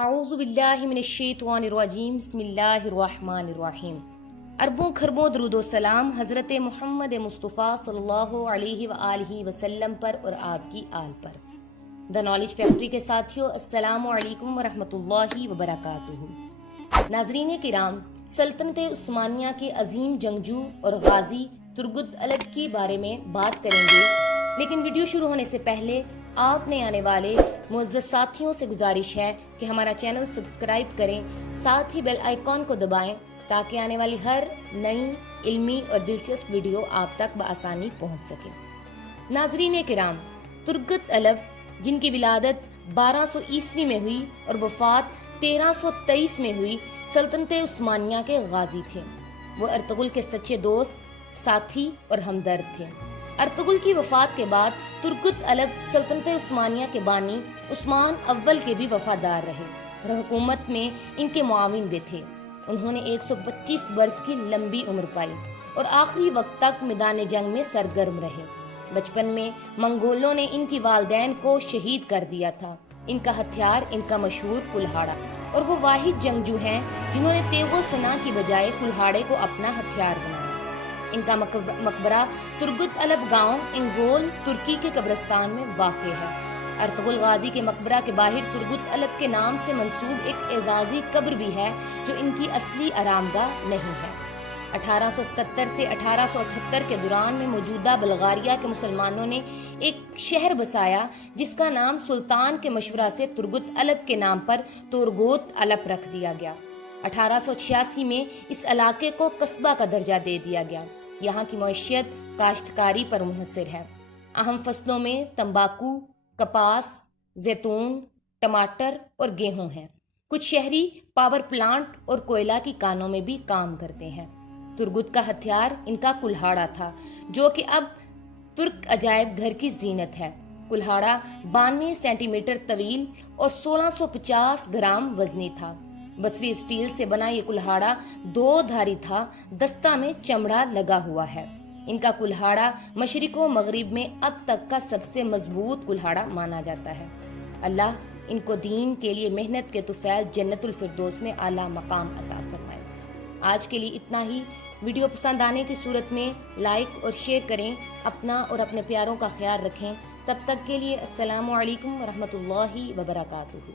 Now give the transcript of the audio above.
اعوذ باللہ من الشیطان الرجیم بسم اللہ الرحمن الرحیم۔ اربوں خربوں درود و سلام حضرت محمد مصطفیٰ صلی اللہ علیہ وآلہ وسلم پر اور آپ کی آل پر۔ دا نالج فیکٹری کے ساتھیوں، السلام علیکم ورحمۃ اللہ وبرکاتہ۔ ناظرین کرام، سلطنت عثمانیہ کے عظیم جنگجو اور غازی ترگت الب کے بارے میں بات کریں گے، لیکن ویڈیو شروع ہونے سے پہلے آپ نے آنے والے معزز ساتھیوں سے گزارش ہے کہ ہمارا چینل سبسکرائب کریں، ساتھ ہی بیل آئیکن کو دبائیں تاکہ آنے والی ہر نئی علمی اور دلچسپ ویڈیو آپ تک بآسانی پہنچ سکے۔ ناظرین کرام، ترگت الب جن کی ولادت 1200 عیسوی میں ہوئی اور وفات 1323 میں ہوئی، سلطنت عثمانیہ کے غازی تھے۔ وہ ارطغرل کے سچے دوست، ساتھی اور ہمدرد تھے۔ ارطغرل کی وفات کے بعد ترگت الب سلطنت عثمانیہ کے بانی عثمان اول کے بھی وفادار رہے اور حکومت میں ان کے معاون بھی تھے۔ انہوں نے 125 برس کی لمبی عمر پائی اور آخری وقت تک میدان جنگ میں سرگرم رہے۔ بچپن میں منگولوں نے ان کی والدین کو شہید کر دیا تھا۔ ان کا ہتھیار ان کا مشہور کلہاڑا، اور وہ واحد جنگجو ہیں جنہوں نے تیغ و سنا کی بجائے کلہاڑے کو اپنا ہتھیار بنایا۔ ان کا مقبرہ ترگت الب گاؤں انگول ترکی کے قبرستان میں واقع ہے۔ ارطغرل غازی کے مقبرہ کے باہر ترگت الب کے نام سے منسوب ایک اعزازی قبر بھی ہے جو ان کی اصلی آرامگاہ نہیں ہے۔ 1877 سے 1878 کے دوران میں موجودہ بلغاریہ کے مسلمانوں نے ایک شہر بسایا جس کا نام سلطان کے مشورہ سے ترگت الب کے نام پر تورگوت الب رکھ دیا گیا۔ 1886 میں اس علاقے کو قصبہ کا درجہ دے دیا گیا۔ یہاں کی معیشت کاشتکاری پر منحصر ہے۔ اہم فصلوں میں تمباکو، کپاس، زیتون، ٹماٹر اور گیہوں ہیں۔ کچھ شہری پاور پلانٹ اور کوئلہ کی کانوں میں بھی کام کرتے ہیں۔ ترگت کا ہتھیار ان کا کلہاڑا تھا، جو کہ اب ترک عجائب گھر کی زینت ہے۔ کلہاڑا 92 سینٹی میٹر طویل اور 1650 گرام وزنی تھا۔ بصری اسٹیل سے بنا یہ کلہاڑا 2 دھاری تھا، دستہ میں چمڑا لگا ہوا ہے۔ ان کا کلہاڑا مشرق و مغرب میں اب تک کا سب سے مضبوط کلہاڑا مانا جاتا ہے۔ اللہ ان کو دین کے لیے محنت کے طفیل جنت الفردوس میں اعلیٰ مقام عطا فرمائے۔ آج کے لیے اتنا ہی۔ ویڈیو پسند آنے کی صورت میں لائک اور شیئر کریں۔ اپنا اور اپنے پیاروں کا خیال رکھیں۔ تب تک کے لیے السلام علیکم ورحمۃ اللہ وبرکاتہ۔